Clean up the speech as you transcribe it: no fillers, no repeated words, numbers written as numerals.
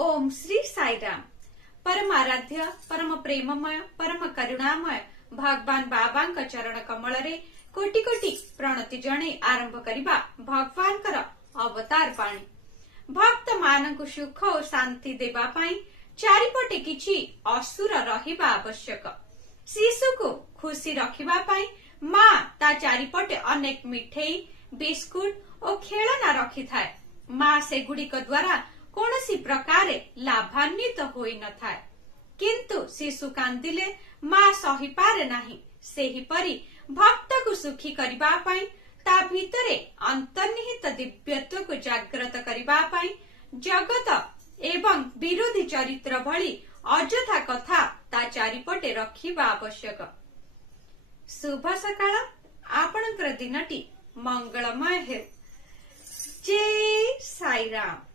ओम श्री साईराम। परम आराध्य परम प्रेममय परम करुणामय भगवान बाबा चरण कमल रे कोटि कोटि प्रणति जणे आरंभ करिबा भगवान अवतार पाणी। भक्त मानकु सुख और शांति देबा पाई चारिपटे किछि असुर रहिबा आवश्यक। शिशु को खुशी रखिबा पाई मां ता चारिपटे अनेक मिठेई बिस्कुट और खेलना रखि थाए। मां से गुड़िक द्वारा कौनसी प्रकारे लाभान्वित होई न थाए, किंतु शिशु कांदिले मां सही पारे नाही। सेही परी भक्त को सुखी करिबा पाई ता भितरे अंतर्निहित दिव्यत्व को जागृत करिबा पाई जगत एवं विरोधी चरित्र भली अजथा कथा ता चारिपटे रखिबा आवश्यक। शुभ सकाळ, आपणकर दिनटी मंगलमय हे। जय साईराम।